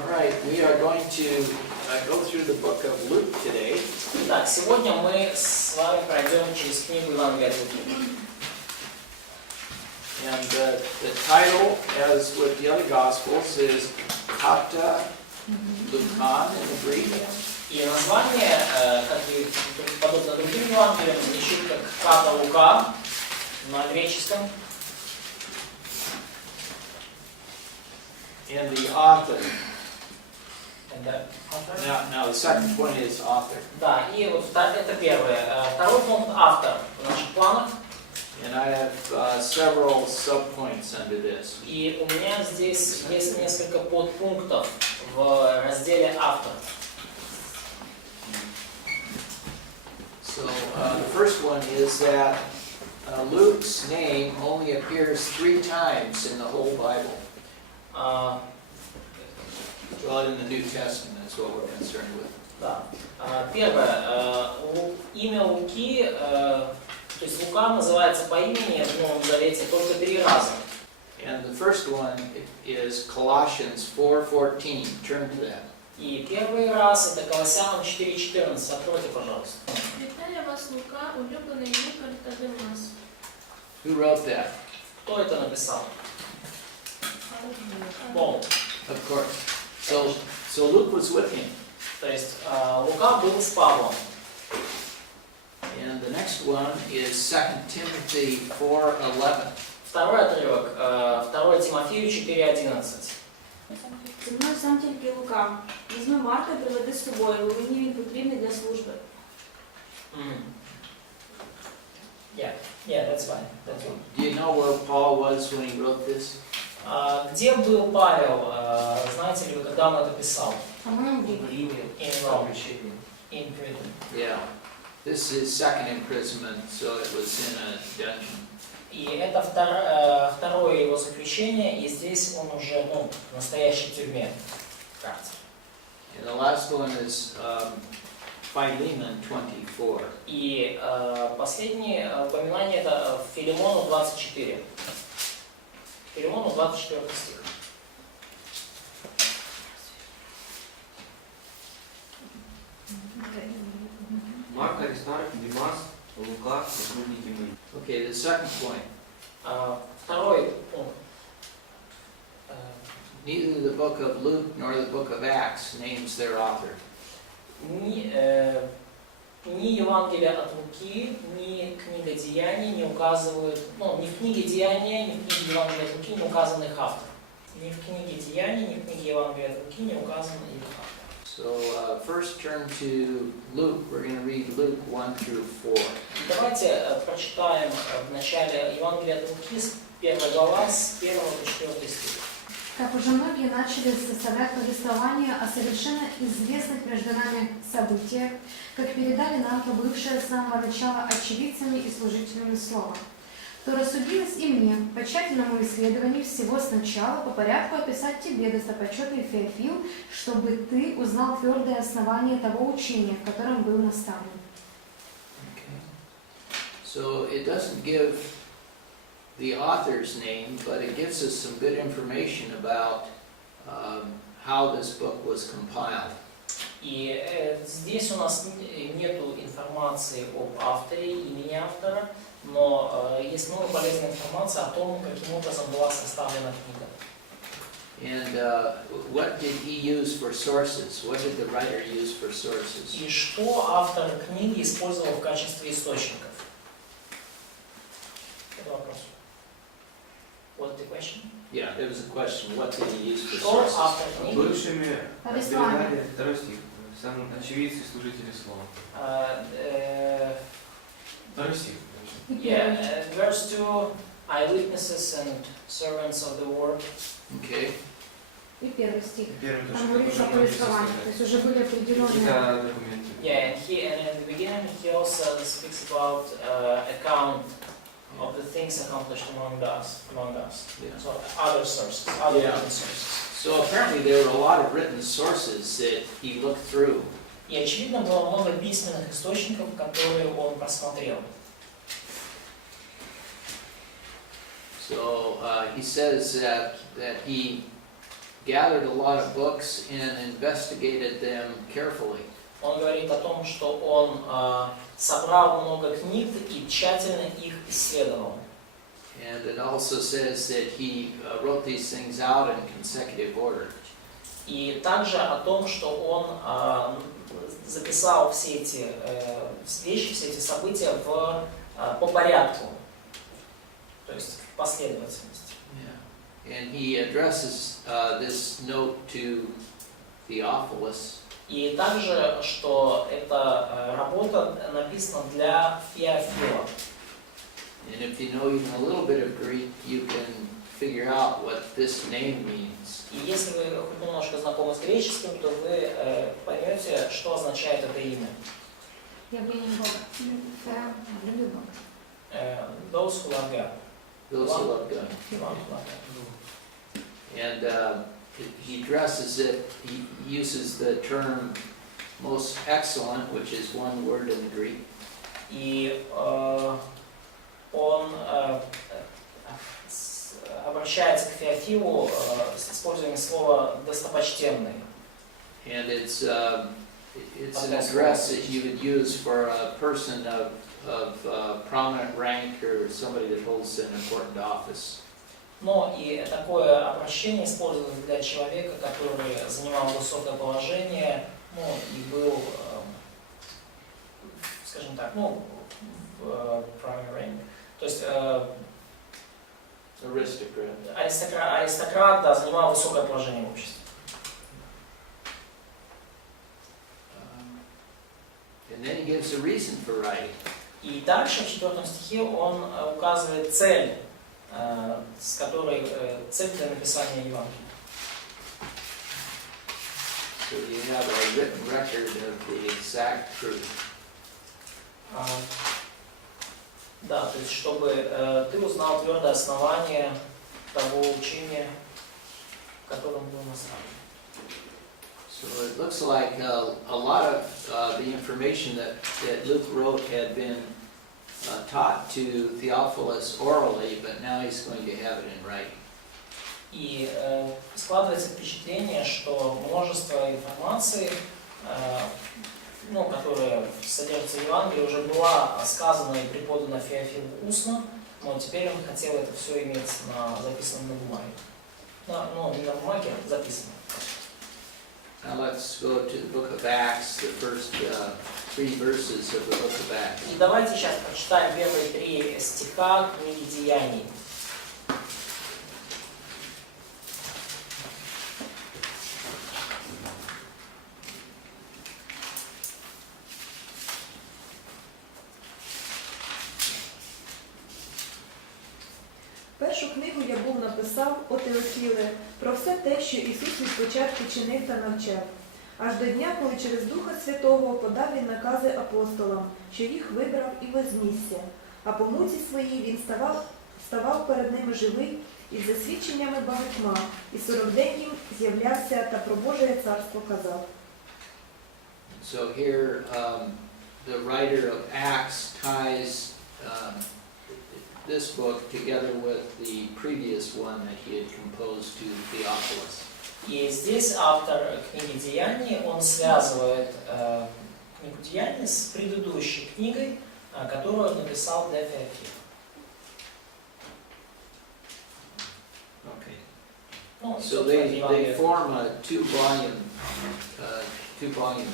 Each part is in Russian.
All right, we are going to go through the book of Luke today. Итак, сегодня мы с вами пройдем через книгу Евангелия от Луки. And the title, as with the other Gospels, is Kata Lukan in the Greek. И название, как и подобно другим Евангелиям, звучит как Ката Лука на греческом. And the author. Автор. Now the second point is author. Да, и вот это первое. Второй пункт — автор в наших планах. And I have several subpoints under this. И у меня здесь есть несколько подпунктов в разделе «Автор». So the first one is that Luke's name only appears 3 times in the whole Bible. Well, in the New Testament is what we're concerned with. Да. Первое. Имя Луки, то есть Лука называется по имени в Новом Завете только 3 раза. And the first one is Colossians 4:14. Turn to that. И первый раз это Колоссянам 4:14. Откройте, пожалуйста. Вітаю вас, Лука, улюблений лікар та Демас. Who wrote that? Кто это написал? Пол. Of course. So Luke was with him. То есть Лука был с Павлом. And the next one is 2 Timothy 4:11. Второй отрывок, 2 Тимофею 4:11. Зі мною сам тільки Лука. Візьми Марка і приведи з собою, бо мені він потрібний для служби. Yeah, that's fine. That's fine. Do you know where Paul was when he wrote this? Где был Павел, знаете ли вы, когда он это писал? По-моєму, In Rome. In prison. Yeah. This is second imprisonment, so it was in a dungeon. И это второе его заключение, и здесь он уже в настоящей тюрьме. And the last one is Philemon 24. И последнее упоминание это Филимону 24. Филимону 24 стих. Марк, Аристарх, Димас, Лука, сотрудники мои. Okay, the second point. Второй пункт. Neither the book of Luke nor the book of Acts names their author. Ни Евангелие от Луки, ни книга Деяний не указывают, ни в книге Деяния, ни в книге Евангелия от Луки не указаны их автор. Ни в книге Деяний, ни в книге Евангелия от Луки не указаны их автор. So first turn to Luke. We're going to read Luke 1-4. Давайте прочитаем в начале Евангелия от Луки, 1 глава, с 1 по 4 стих. Как уже многие начали составлять повествование о совершенно известных между нами событиях, как передали нам побывшие с самого начала очевидцами и служителями слова, то рассудилось и мне по тщательному исследованию всего сначала по порядку описать тебе, достопочетный Феофил, чтобы ты узнал твердое основание того учения, в котором был наставлен. So it doesn't give the author's name, but it gives us some good information about how this book was compiled. И здесь у нас нету информации об авторе, имени автора, но есть много полезной информации о том, каким образом была составлена книга. And what did he use for sources? What did the writer use for sources? И что автор книги использовал в качестве источников? Это вопрос. What's the question? Yeah, there was a question. What did he use for Что sources? автор книги? Бывшими Повествование. передали, второй стих, сам очевидцы, служители слова. Второй стих. Yeah, verse 2, eyewitnesses and servants of the word. Okay. И первый стих. Первый Там говорится о повествовании, то есть уже были определенные... какие-то документы. Yeah, and in the beginning he also speaks about account of the things accomplished among us. Yeah. So other sources, other Yeah. written sources. So apparently there were a lot of written sources that he looked through. И очевидно было много письменных источников, которые он просмотрел. So he says that he gathered a lot of books and investigated them carefully. Он говорит о том, что он собрал много книг и тщательно их исследовал. And it also says that he wrote these things out in consecutive order. И также о том, что он записал все эти вещи, все эти события по порядку, то есть в последовательности. Yeah. And he addresses this note to Theophilus. И также, что эта работа написана для Феофила. And if you know even a little bit of Greek, you can figure out what this name means. И если вы хоть немножко знакомы с греческим, то вы поймете, что означает это имя. Явление Бога. Да, люблю Бога. Those who love God. Those who love God. One who love God. And he addresses it, he uses the term most excellent, which is one word in the Greek. И он обращается к Феофилу с использованием слова «достопочтенный». And it's an address that you would use for a person of prominent rank or somebody that holds an important office. Но и такое обращение использовалось для человека, который занимал высокое положение, ну и был, скажем так, ну, primary rank, то есть аристократ, да, занимал высокое положение в обществе. And then he gives a reason for writing. И дальше в 4 стихе он указывает цель, с которой цель для написания Евангелия. So you have a written record of the exact truth. Да, то есть чтобы ты узнал твердое основание того учения, которым был наставлен. So it looks like a lot of the information that Luke wrote had been taught to Theophilus orally, but now he's going to have it in writing. И складывается впечатление, что множество информации, ну, которая содержится в Евангелии, уже была сказана и преподана Феофилу устно, но теперь он хотел это все иметь записано на бумаге. Ну, не на бумаге, а записано. Now let's go to the book of Acts, the first 3 verses of the book of Acts. И давайте сейчас прочитаем первые 3 стиха книги Деяний. Першу книгу я був написав, о Теофіле, про все те, що Ісус від початку чинив та навчав. Аж до дня, коли через Духа Святого подав він накази апостолам, що їх вибрав і вознісся. А по муці своїй він ставав перед ними живий із засвідченнями багатьма, і 40 день їм з'являвся та про Божє царство казав. So here the writer of Acts ties this book together with the previous one that he had composed to Theophilus. И здесь автор книги Деяний, он связывает книгу Деяний с предыдущей книгой, которую он написал для Феофила. Okay. Ну, So they form a two-volume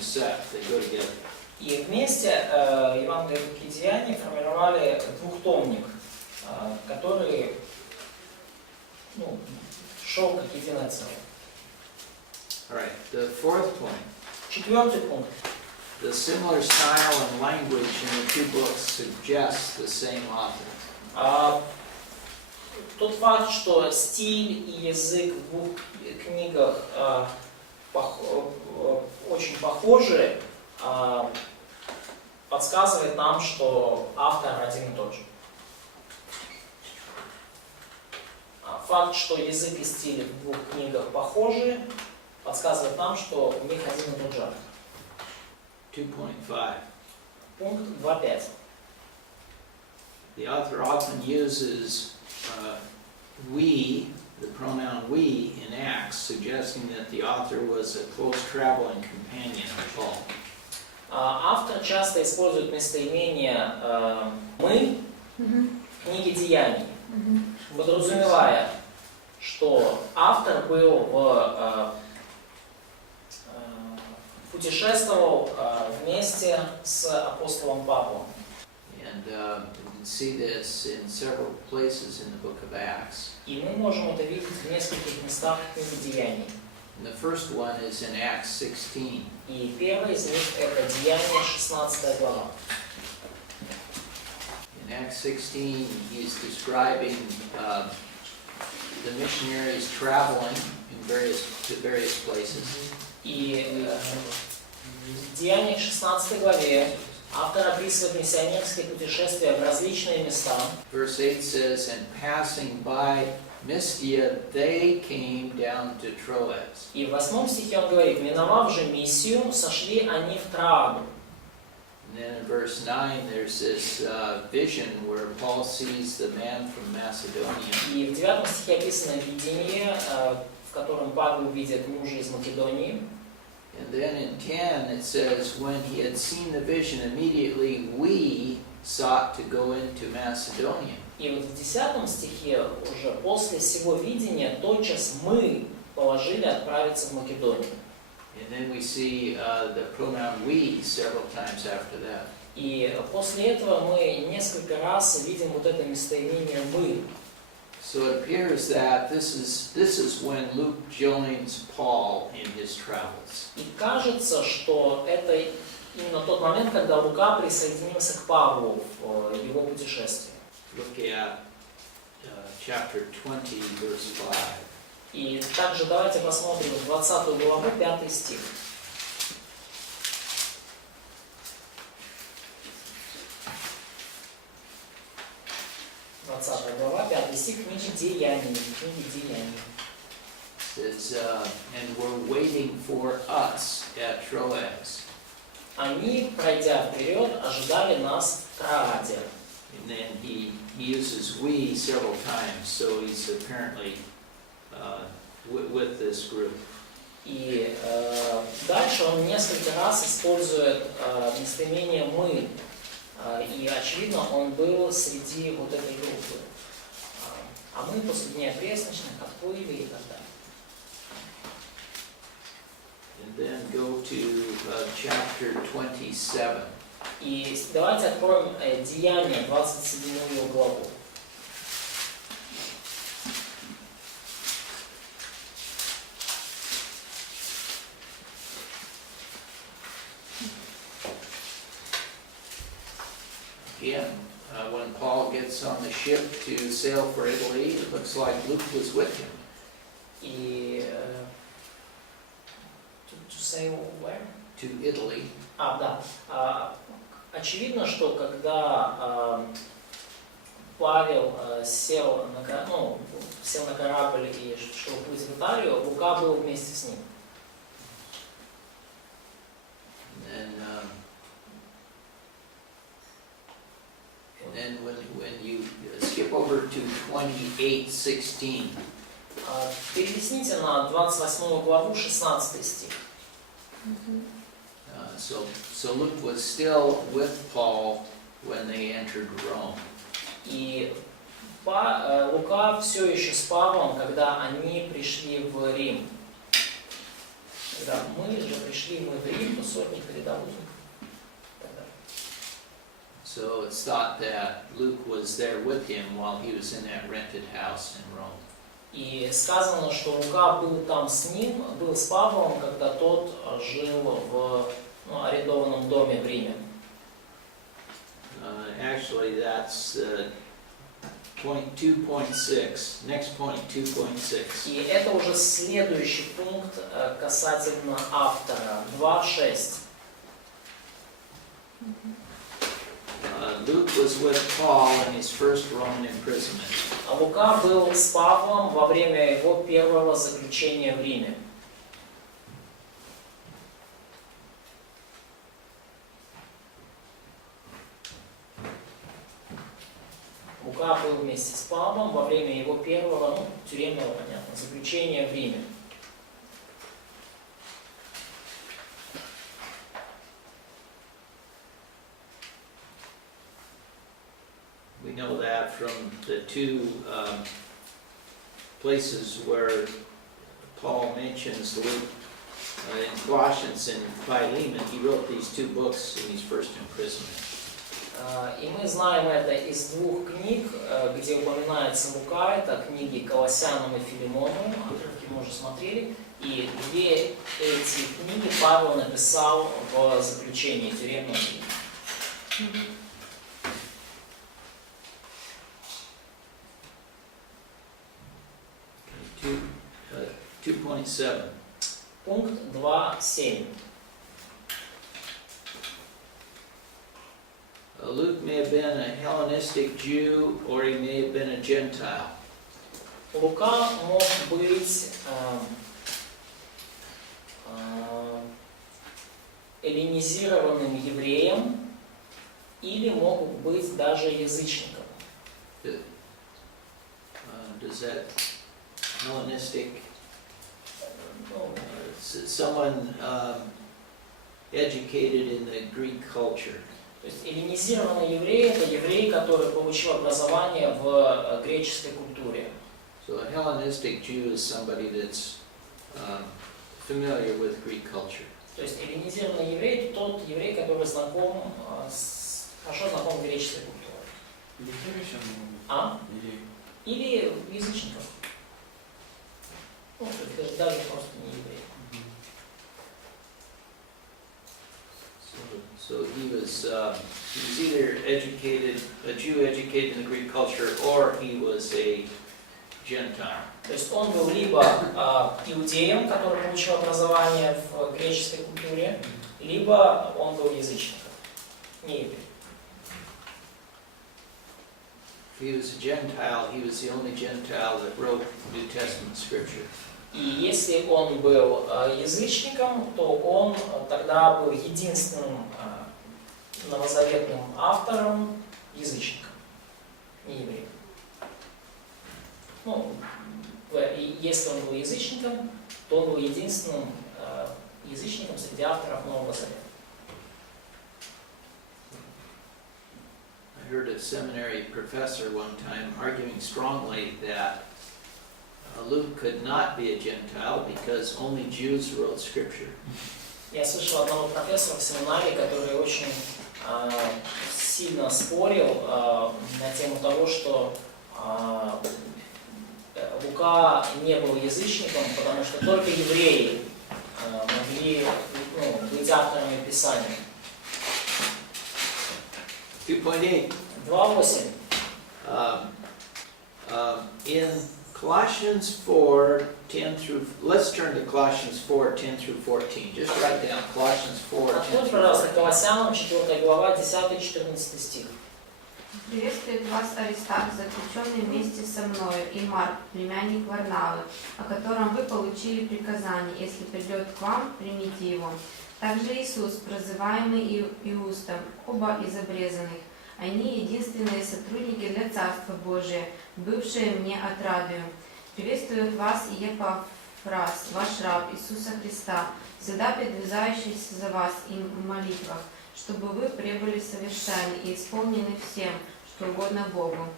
set. They go together. И вместе Евангелие от Луки и Деяния формировали двухтомник, который, ну, шел как единое целое. All right. The fourth point. 4 пункт. The similar style and language in the 2 books suggests the same author. Тот факт, что стиль и язык в 2 книгах очень похожи, подсказывает нам, что автор один и тот же. Факт, что язык и стиль в 2 книгах похожи, подсказывает нам, что у них один и тот же автор. 2.5. Пункт 2.5. The author often uses we, the pronoun we, in Acts suggesting that the author was a close traveling companion of Paul. Автор часто использует местоимение «мы» в книге «Деяний», подразумевая, что автор был путешествовал вместе с апостолом Павлом. And we can see this in several places in the book of Acts. И мы можем это видеть в нескольких местах книги «Деяний». And the first one is in Acts 16. И первый из них это Деяния, 16 глава. In Acts 16, he's describing the missionaries traveling to various places. И в Деяниях 16 главе автор описывает миссионерские путешествия в различные места. Verse 8 says, and passing by Mystia, they came down to Troas. И в 8 стихе он говорит, миновав же Миссию, сошли они в Трааду. And then in verse 9, there's this vision where Paul sees the man from Macedonia. И в 9 стихе описано видение, в котором Павел видит мужа из Македонии. And then in 10, it says, when he had seen the vision, immediately we sought to go into Macedonia. И вот в 10 стихе уже после всего видения тотчас мы положили отправиться в Македонию. And then we see the pronoun we several times after that. И после этого мы несколько раз видим вот это местоимение «мы». So it appears that this is when Luke joins Paul in his travels. И кажется, что это именно тот момент, когда Лука присоединился к Павлу в его путешествии. Look at chapter 20, verse 5. И также давайте посмотрим 20 главу, 5 стих. 20 глава, 5 стих, книги Деяний. Says, and were waiting for us at Troas. Они, пройдя вперед, ожидали нас в Трааде. And then he uses we several times, so he's apparently with this group. И дальше он несколько раз использует местоимение «мы». И, очевидно, он был среди вот этой группы. А мы после дня пресночных отплыли и так далее. And then go to chapter 27. И давайте откроем Деяния, 27 главу. Again, when Paul gets on the ship to sail for Italy, it looks like Luke was with him. И to sail where? To Italy. Да. Очевидно, что когда Павел сел на корабль и чтобы плыть в Италию, Лука был вместе с ним. And then when you skip over to 28:16. Перелистните на 28 главу, 16 стих. So Luke was still with Paul when they entered Rome. И Лука все еще с Павлом, когда они пришли в Рим. Когда мы же пришли в Рим, то сотник передал узник. So it's thought that Luke was there with him while he was in that rented house in Rome. И сказано, что Лука был там с ним, был с Павлом, когда тот жил в арендованном доме в Риме. Actually, that's point 2.6. Next point 2.6. И это уже следующий пункт касательно автора, 2.6. Luke was with Paul in his first Roman imprisonment. Лука был с Павлом во время его первого заключения в Риме. Лука был вместе с Павлом во время его первого, тюремного, понятно, заключения в Риме. from the two places where Paul mentions Luke in Colossians and Philemon. He wrote these two books in his first imprisonment. И мы знаем это из двух книг, где упоминается Лука, это книги Колоссянам и Филимону, отрывки мы уже смотрели, и две эти книги Павел написал в заключении тюремного. 2.7. Пункт 2.7. Luke may have been a Hellenistic Jew or he may have been a Gentile. Лука мог быть эллинизированным евреем или мог быть даже язычником. Does that Hellenistic, someone educated in the Greek culture? То есть эллинизированный еврей – это еврей, который получил образование в греческой культуре. So a Hellenistic Jew is somebody that's familiar with Greek culture. То есть эллинизированный еврей – это тот еврей, который знаком, хорошо знаком с греческой культурой. Или верующим? А? Или... Или язычников. Ну, то есть даже просто не еврей. So he was either educated, a Jew educated in the Greek culture, or he was a Gentile. То есть он был либо иудеем, который получил образование в греческой культуре, либо он был язычником, не еврей. If he was a Gentile, he was the only Gentile that wrote New Testament scripture. И если он был язычником, то он тогда был единственным новозаветным автором язычником, не евреем. Ну, и если он был язычником, то он был единственным язычником среди авторов Нового Завета. I heard a seminary professor one time arguing strongly that Luke could not be a Gentile because only Jews wrote scripture. Я слышал одного профессора в семинаре, который очень сильно спорил на тему того, что Лука не был язычником, потому что только евреи могли быть авторами Писания. 2.8. 2.8. In Colossians 4, 10 through, let's turn to Colossians 4, 10 through 14. Just write down Colossians 4, 10 Откройте, through пожалуйста, 14. Колоссянам 4 глава, 10-14 стих. Приветствует вас Аристарх, заключенный вместе со мною, и Марк, племянник Варнавы, о котором вы получили приказание: если придет к вам, примите его. Также Иисус, прозываемый Иустом, оба из обрезанных. Они единственные сотрудники для Царства Божия, бывшие мне отрадою. Приветствует вас и Епафрас, ваш раб Иисуса Христа, всегда предвязающийся за вас им в молитвах, чтобы вы пребыли совершенны и исполнены всем, что угодно Богу.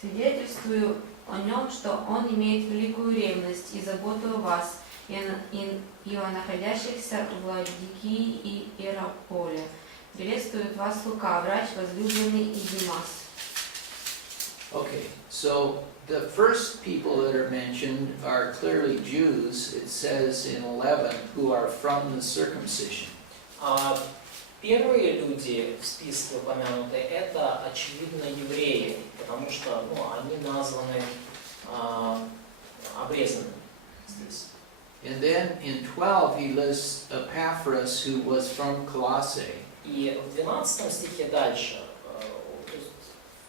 Свидетельствую о нем, что он имеет великую ревность и заботу о вас, и о находящихся в Ладикии и Иераполе. Приветствует вас Лука, врач возлюбленный, и Димас. Okay, so the first people that are mentioned are clearly Jews. It says in 11, who are from the circumcision. Первые люди в списке упомянуты, это очевидно евреи, потому что они названы обрезанными здесь. And then in 12, he lists Epaphras, who was from Colossae. И в 12 стихе дальше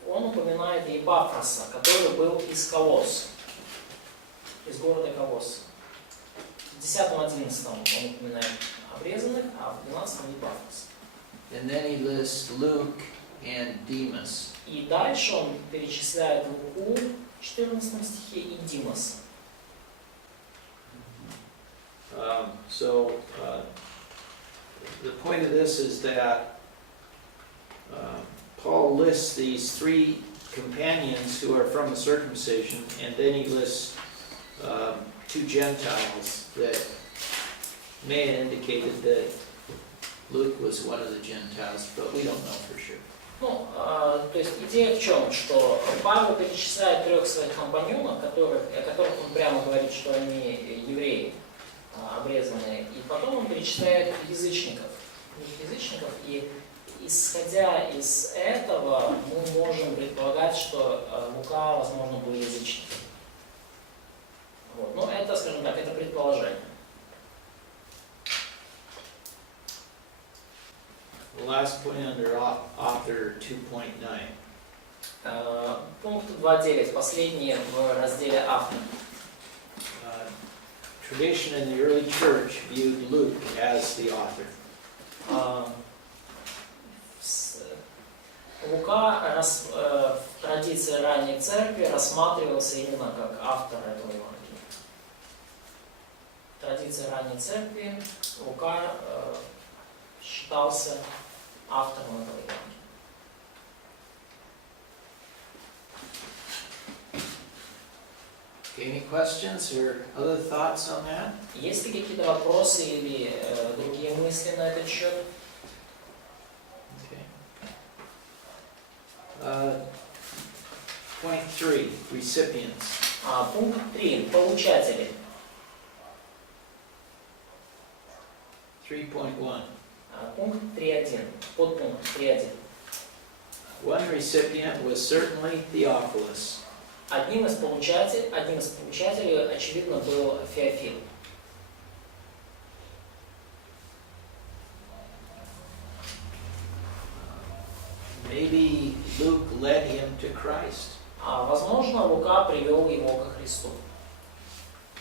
он упоминает Епафроса, который был из Колосс, из города Колосс. В 10-11 он упоминает обрезанных, а в 12 Епафрос. And then he lists Luke and Demas. И дальше он перечисляет Луку в 14 стихе и Димаса. The point of this is that Paul lists these three companions who are from the circumcision, and then he lists 2 Gentiles that may have indicated that Luke was one of the Gentiles, but we don't know for sure. Ну, то есть идея в чем, что Павел перечисляет 3 своих компаньонов, о которых он прямо говорит, что они евреи, обрезанные, и потом он перечисляет язычников, и исходя из этого мы можем предполагать, что Лука, возможно, был язычником. Вот. Но это, скажем так, это предположение. The last point under author 2.9. Пункт 2.9, последний в разделе автор. Tradition in the early church viewed Luke as the author. Лука в традиции ранней церкви рассматривался именно как автор этого Евангелия. В традиции ранней церкви Лука считался автором этого Евангелия. Any questions or other thoughts on that? Есть ли какие-то вопросы или другие мысли на этот счет? Point 3, recipients. Пункт 3. Получатели. 3.1. Пункт 3.1. Подпункт 3.1. One recipient was certainly Theophilus. Одним из получателей, очевидно, был Феофил. Maybe Luke led him to Christ. Возможно, Лука привел его ко Христу.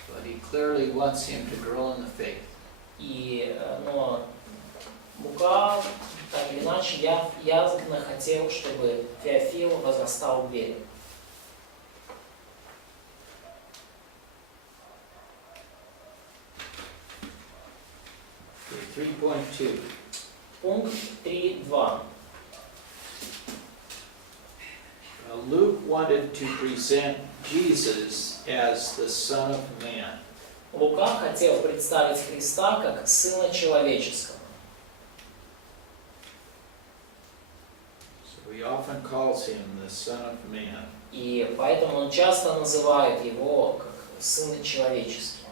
But he clearly wants him to grow in the faith. Но Лука, так или иначе, явно хотел, чтобы Феофил возрастал в вере. Okay, 3.2. Пункт 3.2. Luke wanted to present Jesus as the Son of Man. Лука хотел представить Христа как Сына Человеческого. So he often calls him the Son of Man. И поэтому он часто называет его как Сын Человеческий.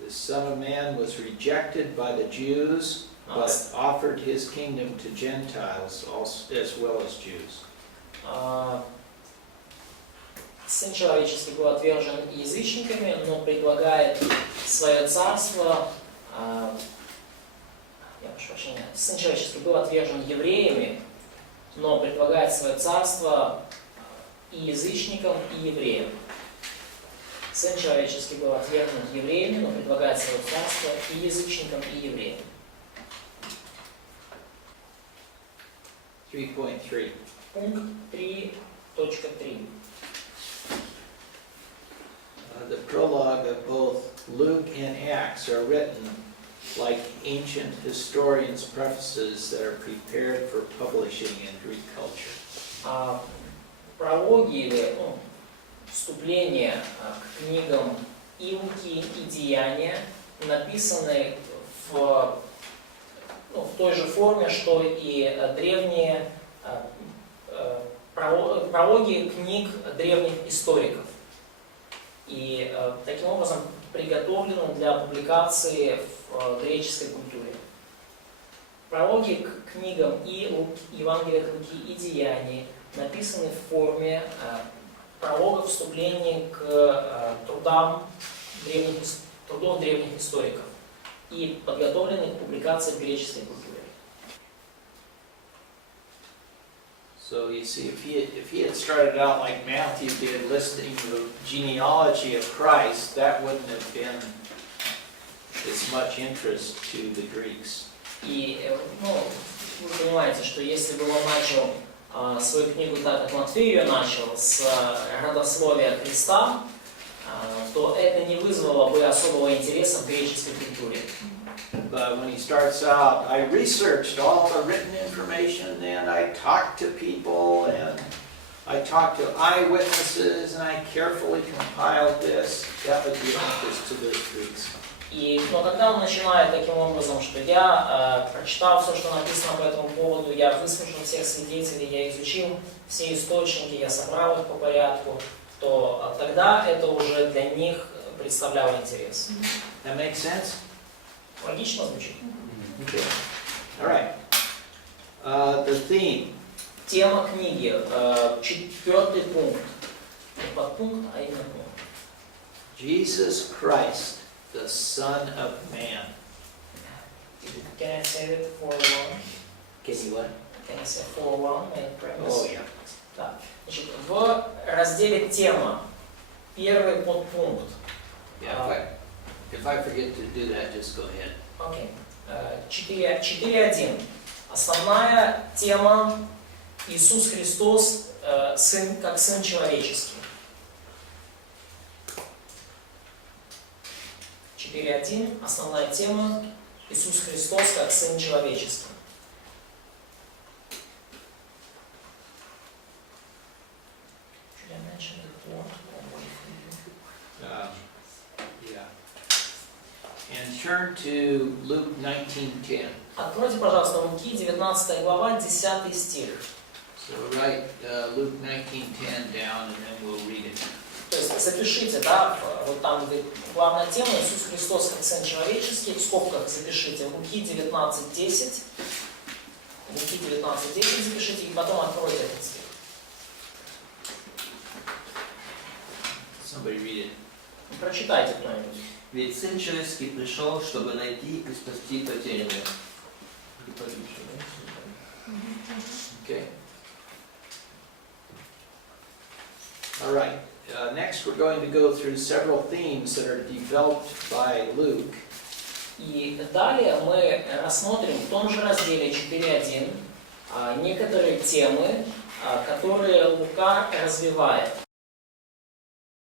The Son of Man was rejected by the Jews, but offered his kingdom to Gentiles as well as Jews. Сын Человеческий был отвержен язычниками, но предлагает свое царство. Сын Человеческий был отвержен евреями, но предлагает свое царство и язычникам, и евреям. Сын Человеческий был отвергнут евреями, но предлагает свое царство и язычникам, и евреям. 3.3. Пункт 3.3. The prologue of both Luke and Acts are written like ancient historians' prefaces that are prepared for publishing in Greek culture. Прологи или вступления к книгам и Луки, и Деяния написаны в той же форме, что и древние прологи книг древних историков. И таким образом приготовлены для публикации в греческой культуре. Прологи к книгам и Евангелия от Луки, и Деяний написаны в форме прологов вступлений к трудам древних историков и подготовлены к публикации в греческой культуре. So you see, if he had started out like Matthew did, listing the genealogy of Christ, that wouldn't have been as much interest to the Greeks. И вы понимаете, что если бы он начал свою книгу так, как Матфей ее начал, с родословия Христа, то это не вызвало бы особого интереса в греческой культуре. But when he starts out, I researched all the written information, and I talked to people, and I talked to eyewitnesses, and I carefully compiled this. That would be interest to those Greeks. Но когда он начинает таким образом, что я прочитал все, что написано по этому поводу, я выслушал всех свидетелей, я изучил все источники, я собрал их по порядку, то тогда это уже для них представляло интерес. That makes sense? Логично звучит? Okay. All right. The theme. Тема книги, 4-й пункт. Не подпункт, а именно пункт. Jesus Christ, the Son of Man. Can I say it 4-1? Can you what? Can I say 4-1? Oh, yeah. Да. Значит, в разделе «Тема» первый подпункт. Yeah, if I forget to do that, just go ahead. Окей. 4.1. Основная тема Иисус Христос сын, как Сын Человеческий. 4.1. Основная тема Иисус Христос как Сын Человеческий. Should I mention the word? Yeah. And turn to Luke 19:10. Откройте, пожалуйста, Луки, 19 глава, 10 стих. So write Luke 19:10 down, and then we'll read it. То есть запишите, да, вот там где главная тема Иисус Христос как Сын Человеческий, в скобках запишите Луки 19:10. Луки 19:10 запишите и потом откройте этот стих. Somebody read it. Прочитайте кто-нибудь. Ведь Сын Человеческий пришел, чтобы найти и спасти потерянных. Okay. All right. Next, we're going to go through several themes that are developed by Luke. И далее мы рассмотрим в том же разделе 4.1 некоторые темы, которые Лука развивает.